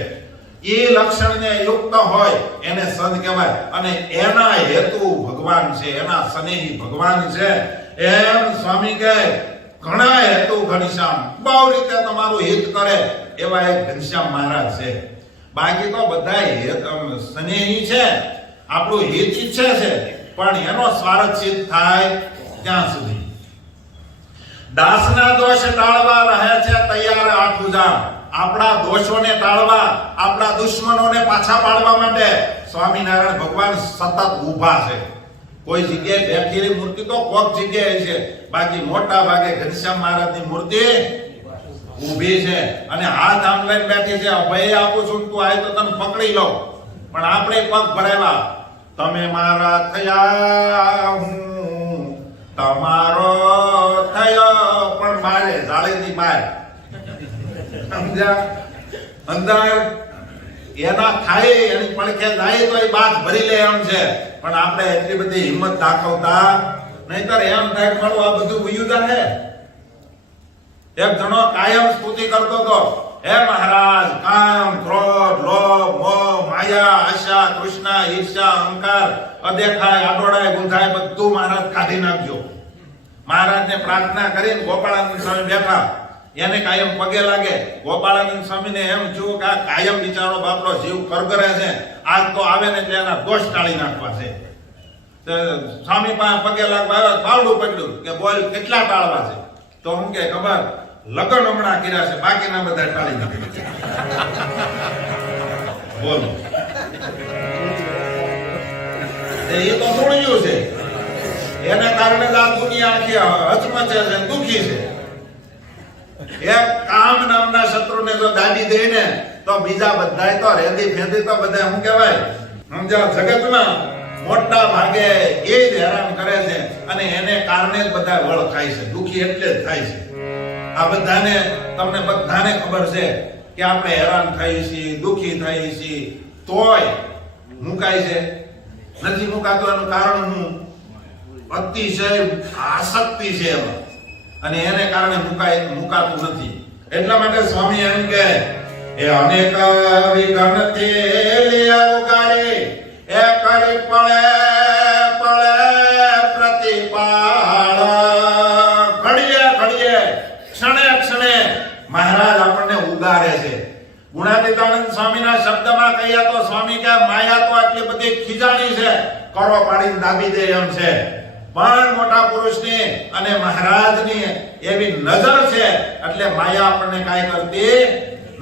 એ લક્ષણને યુક્ત હોય એને સંત કહેવાય. અને એના હેતુ ભગવાન છે, એના સ્નેહી ભગવાન છે. એમ સ્વામી કહે ઘણા હેતુ ઘનશ્યામ, બહુ રીતે તમારું હિત કરે એવા એક ઘનશ્યામ મહારાજ છે. બાકી તો બધા સ્નેહી છે, આપણું હિત ઈચ્છે છે, પણ એનો સ્વાર્થ સિદ્ધ થાય ત્યાં સુધી. દાસના દોષ ટાળવા રહે છે તૈયાર આઠું જામ. આપણા દોષોને ટાળવા, આપણા દુશ્મનોને પાછા પાડવા માટે સ્વામિનારાયણ ભગવાન સતત ઊભા છે. કોઈ જગ્યાએ બેઠેલી મૂર્તિ તો કોક જગ્યાએ છે, બાકી મોટા ભાગે ઘનશ્યામ મહારાજની મૂર્તિ ઊભી છે અને હાથ આમ લઈને બેઠી છે. અભય આપું છું, તું આય તો તને પકડી લો. પણ આપણે પગ ભરાવ્યા, તમે મારા થયા, હું તમારો થયો, પણ મારે જાળીની બહાર સમજ્યા, અંદર એના થાય એની પડખે જાય તો એ બાદ ભરી લે એમ છે. પણ આપણે એટલી બધી હિંમત દાખવતા નહીતર એમ થાય કે મારું આ બધું વયું જાહે. એક જણો કાયમ સ્તુતિ કરતો હતો, હે મહારાજ, કામ, ક્રોધ, લોભ, મોહ, માયા, આશા, તૃષ્ણા, ઈર્ષા, અહંકાર, અદેખાય, આડોડાય, ગુંધાય બધું મહારાજ કાઢી નાખજો. મહારાજને પ્રાર્થના કરીને ગોપાળાનંદ સ્વામી બેઠા, એને કાયમ પગે લાગે. ગોપાળાનંદ સ્વામીને એમ થયું કે આ કાયમ બિચારો બાપડો જીવ કરગરે છે, આજ તો આવે ને એટલે એના દોષ ટાળી નાખવા છે. સ્વામી પાસે પગે લાગવા આવ્યા, બાવડું પકડ્યું કે બોલ કેટલા ટાળવા છે? તો હું કે ખબર, લગન હમણાં કર્યા છે, બાકીના બધા ટાળી નાખે. બોલો, એ તો મૂળ્યું છે, એના કારણે જ આ દુનિયા આખી હચમચે છે, દુખી છે. એક કામ નામના શત્રુને જો દાબી દે ને તો બીજા બધાય તો રેદી ફેદી તો બધા શું કહેવાય, સમજ્યા, જગતમાં મોટા ભાગે એ જ હેરાન કરે છે અને એને કારણે જ બધા વળ થાય છે, દુખી એટલે જ થાય છે. આ બધાને, તમને બધાને ખબર છે કે આપણે હેરાન થઈએ છીએ, દુખી થઈએ છીએ, તોય મુકાય છે નથી મુકાતું. એનું કારણ હું અતિશય આસક્તિ છે એમાં, અને એને કારણે મુકાતું નથી. એટલા માટે સ્વામી એમ કે એ અનેક વિઘ્ન થી ઉગારે એ કરી પડે પડે પ્રતિપાળ. ઘડીએ ઘડીએ, ક્ષણે ક્ષણે મહારાજ આપણને ઉગારે છે. ગુણાતીતાનંદ સ્વામીના શબ્દમાં કહીએ તો સ્વામી કે માયા તો આટલી બધી ખીજાણી છે, કરો પાડીને દાબી દે એમ છે. પણ મોટા પુરુષની અને મહારાજની એવી નજર છે એટલે માયા આપણને કાંઈ કરતી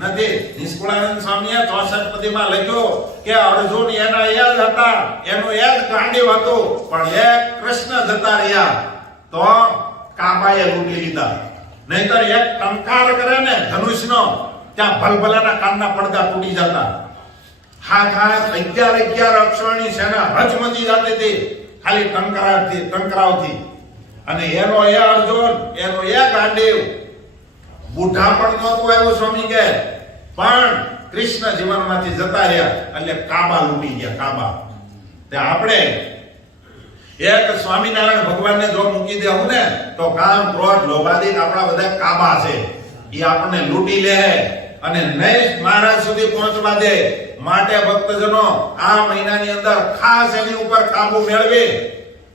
નથી. નિષ્કુળાનંદ સ્વામીએ 64 પદીમાં લખ્યું કે અર્જુન એના યાદ હતા, એનું યાદ ગાંડીવ હતું, પણ એક કૃષ્ણ જતા રહ્યા તો કાબાએ લૂંટી લીધા. નહીતર એક ટંકાર કરે ને ધનુષનો, ત્યાં ભલભલાના કાનના પડદા તૂટી જતા. હાથ 11 અક્ષરની સેના હચમચી જતી હતી ખાલી ટંકરાવથી. અને એનો એ અર્જુન, એનો એ ગાંડીવ, બુઢા પણ નહોતું આવ્યું સ્વામી કે, પણ કૃષ્ણ જીવનમાંથી જતા રહ્યા એટલે કાબા લૂંટી ગયા. કાબા તે આપણે એક સ્વામિનારાયણ ભગવાનને જો મૂકી દેવું ને તો કામ, ક્રોધ, લોભાદિક આપણા બધા કાબા છે, એ આપણને લૂંટી લે અને નહીં મહારાજ સુધી પહોંચવા દે. માટે ભક્તજનો આ મહિનાની અંદર ખાસ એની ઉપર કાબુ મેળવી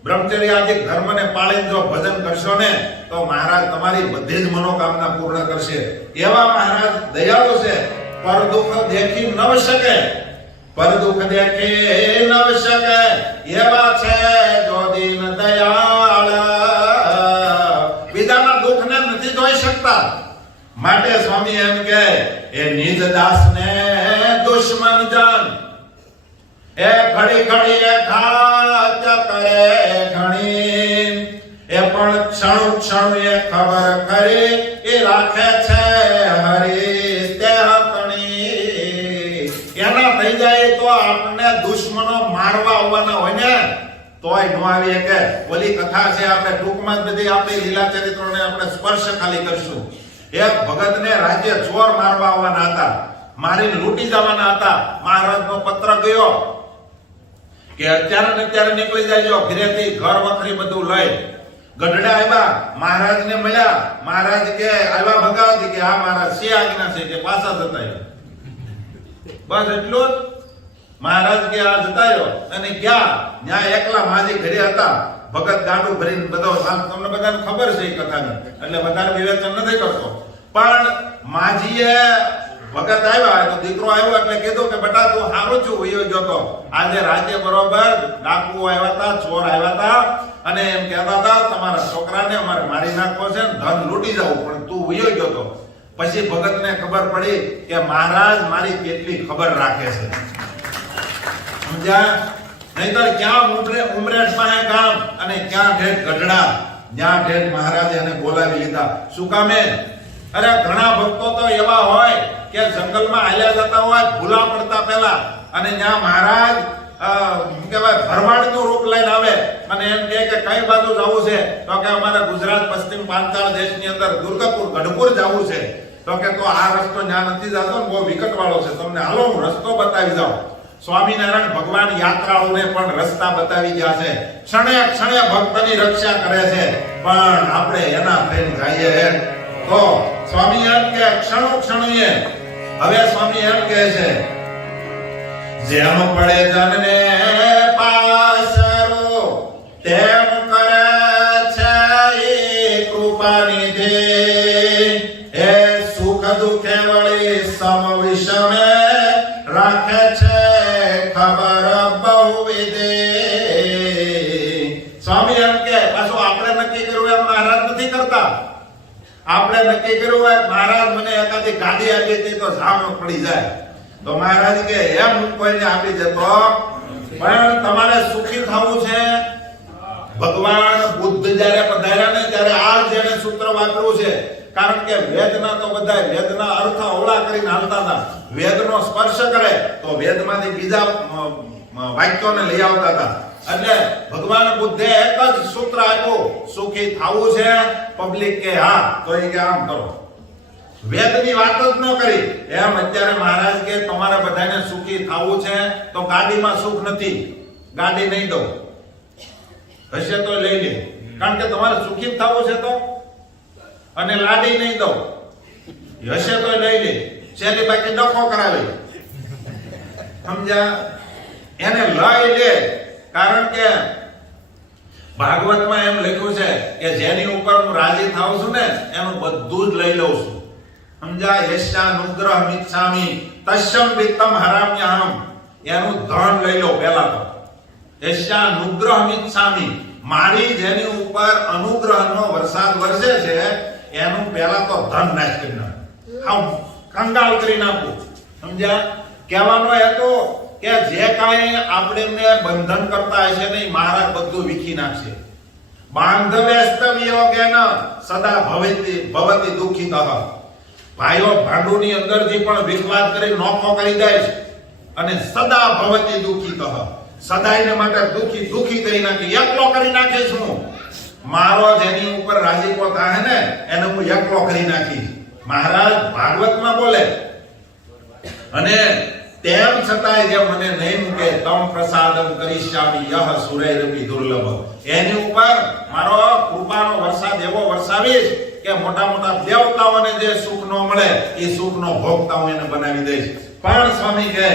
બ્રહ્મચર્ય આદિ ધર્મને પાળીને જો ભજન કરશો ને તો મહારાજ તમારી બધી જ મનોકામના પૂર્ણ કરશે. એવા મહારાજ દયાળુ છે, પર દુઃખ દેખી નવ શકે, પર દુઃખ દેખી નવ શકે એવા છે જો દીન દયાળ. બીજાના દુઃખને નથી જોઈ શકતા, માટે સ્વામી એમ કે એ નિજ દાસને દુશ્મન જાન. એ ઘડી ઘડી એ ઘાત કરે ઘણી, એ પણ ક્ષણ ક્ષણ એ ખબર કરી એ રાખે છે હરી તે હતણી. એના થઈ જાય તો આપણને દુશ્મનો મારવા આવવાના હોય ને તોય નો આવી કે ઓલી કથા છે. આપણે ટૂંકમાં જ બધી આપણી લીલા ચરિત્રોને આપણે સ્પર્શ ખાલી કરશું. એક ભગતને રાજ્ય ચોર મારવા આવવાના હતા, મારીને લૂંટી જવાના હતા. મહારાજનો પત્ર ગયો કે અત્યારે નીકળી જાય, ઘરેથી ઘર વખરી બધું લઈ. ગઢડા આવ્યા, મહારાજને મળ્યા. મહારાજ કે આવ્યા ભગાવતી કે હા મહારાજ શી આજ્ઞા છે કે પાછા જતા રહ્યો. બસ એટલું જ. મહારાજ કે આ જતા રહ્યો અને ગયા. ત્યાં એકલા માજી ઘરે હતા. ભગત ગાડું ભરીને બધો તમને બધાને ખબર છે એ કથાની, એટલે બધાને વિવેચન નથી કરતો. પણ માજીએ ભગત આવ્યા તો દીકરો આવ્યો એટલે કીધું કે બેટા તું સારું છું વયો ગયો તો આજે રાજ્ય બરોબર ડાકુઓ આવ્યા હતા, ચોર આવ્યા હતા અને એમ કહેતા હતા તમારા છોકરાને અમારે મારી નાખવો છે ને ધન લૂંટી જવું, પણ તું વયો ગયો તો. પછી ભગતને ખબર પડી કે મહારાજ મારી કેટલી ખબર રાખે છે, સમજ્યા? નહીતર ક્યાં ઉમરેઠ પાસે ગામ અને ક્યાં ઠેઠ ગઢડા, જ્યાં ઠેઠ મહારાજે એને બોલાવી લીધા. શું કામે? અરે ઘણા ભક્તો તો એવા હોય કે જંગલમાં હાલ્યા જતા હોય ભૂલા પડતા પહેલા, અને ત્યાં મહારાજ કહેવાય ભરવાડનું રૂપ લઈને આવે અને એમ કહે કે કઈ બાજુ જવું છે? તો કે અમારે ગુજરાત પશ્ચિમ પાંચાળ દેશની અંદર દુર્ગાપુર ગઢપુર જવું છે. તો કે તો આ રસ્તો ત્યાં નથી જતો ને બહુ વિકટ વાળો છે, તમને હાલો હું રસ્તો બતાવી જાઉં. સ્વામિનારાયણ ભગવાન યાત્રાળુને પણ રસ્તા બતાવી ગયા છે, ક્ષણે ક્ષણે ભક્તની રક્ષા કરે છે. પણ આપણે એના થઈને જઈએ તો સ્વામી એમ કે ક્ષણો ક્ષણીએ, હવે સ્વામી એમ કહે છે જેમ પડે જનને પાસરો તેમ કરે છે એ કૃપાની દે, એ સુખ દુઃખે વળી સમ વિષમે રાખે છે ખબર બહુવિધે. સ્વામી એમ કે પાછું આપણે નક્કી કર્યું એમ મહારાજ નથી કરતા. આપણે નક્કી કર્યું હોય મહારાજ મને એકાદી ગાડી આપી હતી તો સામે પડી જાય, તો મહારાજ કે એમ કોઈને આપી દેતો. પણ તમારે સુખી થવું છે. ભગવાન બુદ્ધ જ્યારે પધાર્યા ને ત્યારે આ જેને સૂત્ર વાપર્યું છે, કારણ કે વેદના તો બધા વેદના અર્થ અવળા કરીને હાલતા હતા. વેદનો સ્પર્શ કરે તો વેદમાંથી બીજા વાક્યોને લઈ આવતા હતા. એટલે ભગવાન બુદ્ધે એક જ સૂત્ર આપ્યું, સુખી થવું છે. પબ્લિક કે હા, તો એ કે આમ કરો, વેદની વાત જ ન કરી. એમ અત્યારે મહારાજ કે તમારે બધાને સુખી થવું છે તો ગાડીમાં સુખ નથી, ગાડી નહીં દો, હશે તો લઈ લે, કારણ કે તમારે સુખી થવું છે તો. અને લાડી નહીં દો, હશે તો લઈ લે, શેની બાકી ડખો કરાવી, સમજ્યા? એને લઈ લે, કારણ કે ભાગવતમાં એમ લખ્યું છે કે જેની ઉપર હું રાજી થાઉં છું ને એનું બધું જ લઈ લઉં છું, સમજ્યા? યસ્યાનુગ્રહ મિચ્છામિ તસ્યં વિત્તમ હરામ્યહમ, એનું ધન લઈ લો પહેલા તો. યસ્યાનુગ્રહ મિચ્છામિ, મારી જેની ઉપર અનુગ્રહનો વરસાદ વરસે છે એનું પહેલા તો ધન નાશ કરી નાખ, આમ કંગાળ કરી નાખું, સમજ્યા? કહેવાનો હેતુ કે જે કાંઈ આપણે બંધન કરતા હશે ને મહારાજ બધું વીખી નાખશે. બાંધવ્યસ્તવ્યોગેન સદા ભવતી દુઃખિતઃ. ભાઈઓ ભાંડુની અંદરથી પણ વિખવાદ કરી નોખો કરી દે છે અને સદા ભવતી દુઃખિતઃ, સદાયને માટે દુઃખી કરી નાખી, એકલો કરી નાખે છું. મારો જેની ઉપર રાજીપો થાય ને એને હું એકલો કરી નાખી. મહારાજ ભાગવતમાં બોલે. અને તેમ છતાંય જે મને નહીં મૂકે તમ પ્રસાદમ કરીશ્યામિ યહ સુરૈરપી દુર્લભ, એની ઉપર મારો કૃપાનો વરસાદ એવો વરસાવીશ કે મોટા મોટા દેવતાઓને જે સુખ ન મળે એ સુખનો ભોગતા હું એને બનાવી દઈશ. પણ સ્વામી કહે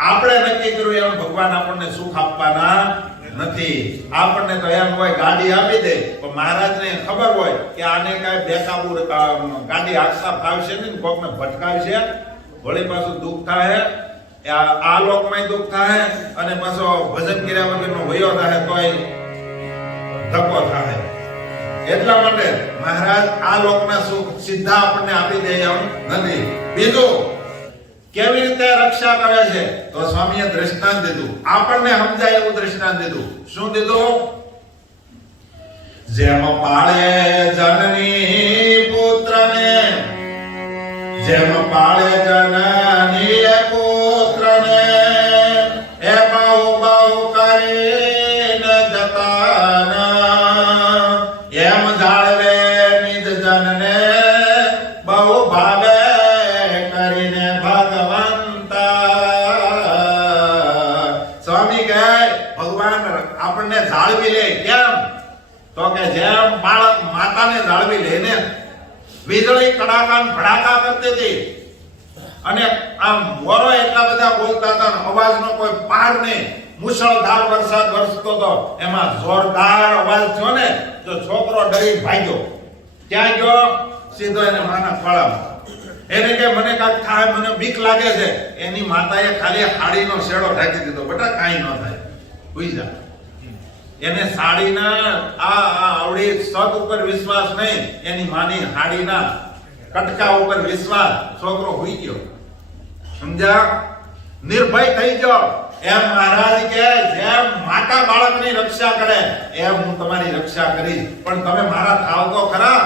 આપણે નક્કી કર્યું એમ ભગવાન આપણને સુખ આપવાના નથી. આપણને તો એમ હોય ગાડી આપી દે, પણ મહારાજને ખબર હોય કે આને કાંઈ બેકાબુ ગાડી હાંકતા ફાવશે નહીં, કોકને ભટકાવશે, વળી પાછું દુઃખ થાય, આ લોકમાં દુઃખ થાય અને પાછો ભજન કર્યા વગરનો વયો થાય તોય ધક્કો થાય. એટલા માટે મહારાજ આ લોકના સુખ સીધા આપણને આપી દે એમ નથી. બીજું કેવી રીતે રક્ષા કરે છે તો સ્વામીએ દ્રષ્ટાંત દીધું, આપણને સમજાય એવું દ્રષ્ટાંત દીધું. શું દીધું? જેમ પાળે જનની પુત્રને, જેમ પાળે જનની પુત્રને, એ બહુ બહુ કરીને જતાના, એમ જાળવે નિજ જનને બહુ ભાવે કરીને ભગવંતા. સ્વામી કહે ભગવાન આપણને જાળવી લે. કેમ? તો કે જેમ બાળક માતાને જાળવી લે ને, વીજળી કડાકા ભડાકા કરતી હતી અને આમ મોરો એટલા બધા બોલતા હતા, અવાજનો કોઈ પાર નહીં, મુશળધાર વરસાદ વરસતો હતો, એમાં જોરદાર અવાજ થયો ને તો છોકરો ડરી ભાગ્યો. ક્યાં ગયો? સીધો એને માના ખોળામાં. એને કે મને કાંઈક થાય, મને બીક લાગે છે. એની માતાએ ખાલી હાડીનો શેડો ઢાંકી દીધો. બેટા કાંઈ ન થાય, સુઈ જા. એને સાડીના આવડી સત ઉપર વિશ્વાસ નહીં, એની માની હાડીના કટકા ઉપર વિશ્વાસ. છોકરો હુઈ ગયો. સમજ્યા? નિર્ભય થઈ ગયો. એમ મહારાજ કે જેમ માતા બાળકની રક્ષા કરે એમ હું તમારી રક્ષા કરીશ, પણ તમે મારા થાવ તો ખરા.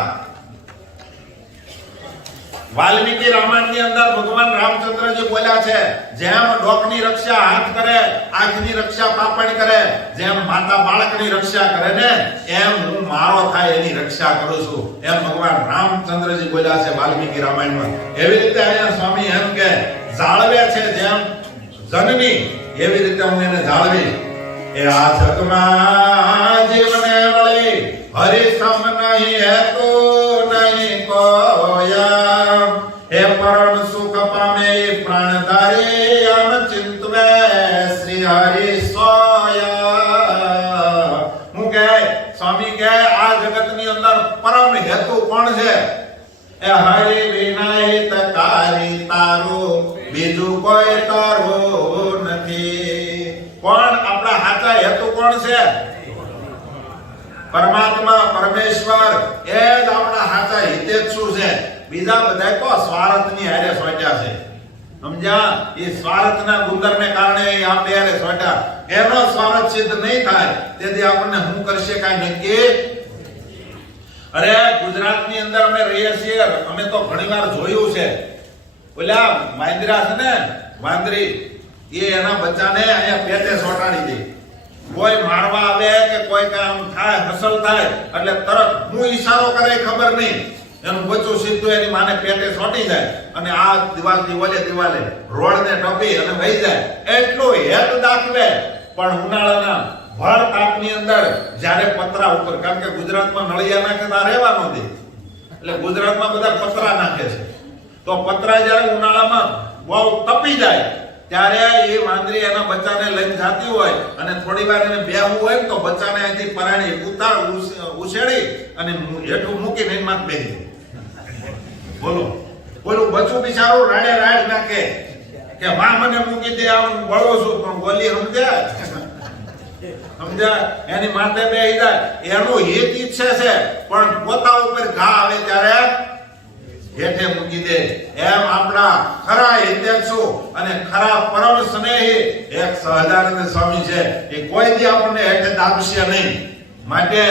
વાલ્મીકી રામાયણની અંદર ભગવાન રામચંદ્રજી બોલ્યા છે, જેમ ડોકની રક્ષા હાથ કરે, આંખની રક્ષા પાપણ કરે, જેમ માતા બાળકની રક્ષા કરે ને એમ હું મારો થાય એની રક્ષા કરું છું. એમ ભગવાન રામચંદ્રજી બોલ્યા છે વાલ્મીકી રામાયણમાં. એવી રીતે અહીંયા સ્વામી એમ કે જાળવે છે જેમ જનની, એવી રીતે હું એને જાળવી. એ આ જગમાં જીવને મળી હરિ સમ નહીં હેતુ નહીં કોયા. હે પરમ સુખ પામે પ્રાણધારી અમ ચિંતવે શ્રી હરિ સોયા. હું કહે સ્વામી કે આ જગતની અંદર પરમ હેતુ કોણ છે? એ હરિ વિના હિતકારી તારું બીજું કોઈ તારું નથી. કોણ આપણા સાચા હેતુ કોણ છે? પરમાત્મા પરમેશ્વર. એ જ આપણા સાચા હિતેચ્છુ છે. બીજા બધા તો સ્વાર્થની હારે સોટ્યા છે. સમજ્યા? એ સ્વાર્થના ગુંદરને કારણે આપણે હારે સોટ્યા. એનો સ્વાર્થ સિદ્ધ નહીં થાય તેથી આપણને શું કરશે કાંઈ નક્કી. અરે ગુજરાતની અંદર અમે રહીએ છીએ, અમે તો ઘણીવાર જોયું છે. ઓલા વાંદરા છે ને, વાંદરી, એ એના બચ્ચાને અહીંયા પેટે સોટાડી દે. કોઈ મારવા આવે કે કોઈ કામ થાય, હસલ થાય એટલે તરત હું ઈશારો કરે ખબર નહીં, એનું બચ્ચું સીધું એની માને પેટે સોટી જાય અને આ દિવાલથી ઓલે દિવાલે રોડને ટપી અને વહી જાય. એટલું હેત દાખવે. પણ ઉનાળાના ભર તાપની અંદર જ્યારે પતરા ઉપર, કારણ કે ગુજરાતમાં નળિયા નાખે તો રહેવાનો દે, એટલે ગુજરાતમાં બધા પતરા નાખે છે. તો પતરા જ્યારે ઉનાળામાં બહુ તપી જાય ત્યારે એ વાંદરી એના બચ્ચાને લઈને જાતી હોય અને થોડી વાર એને બેહવું હોય તો બચ્ચાને અહીંથી પરાણી ઉછેડી અને હેઠું મૂકીને એની માથે બેસી. બોલો, બોલું બચ્ચું બિચારું રાડે રાડ નાખે કે માં મને મૂકી દે, આમ બળો છું, પણ બોલી સમજ્યા? સમજ્યા? એની માથે બેસી જાય. એનું હિત ઈચ્છે છે પણ પોતા ઉપર ઘા આવે ત્યારે હેઠે મૂકી દે. એમ આપણા ખરા હિતેચ્છુ અને ખરા પરમ સ્નેહી એક સહજાનંદ સ્વામી છે. એ કોઈ દી આપણને હેઠે દાબશે નહીં. માટે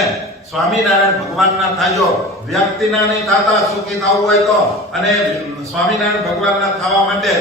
સ્વામિનારાયણ ભગવાનના થાજો, વ્યક્તિના નહીં થતા સુખી થવું હોય તો. અને સ્વામિનારાયણ ભગવાનના થવા માટે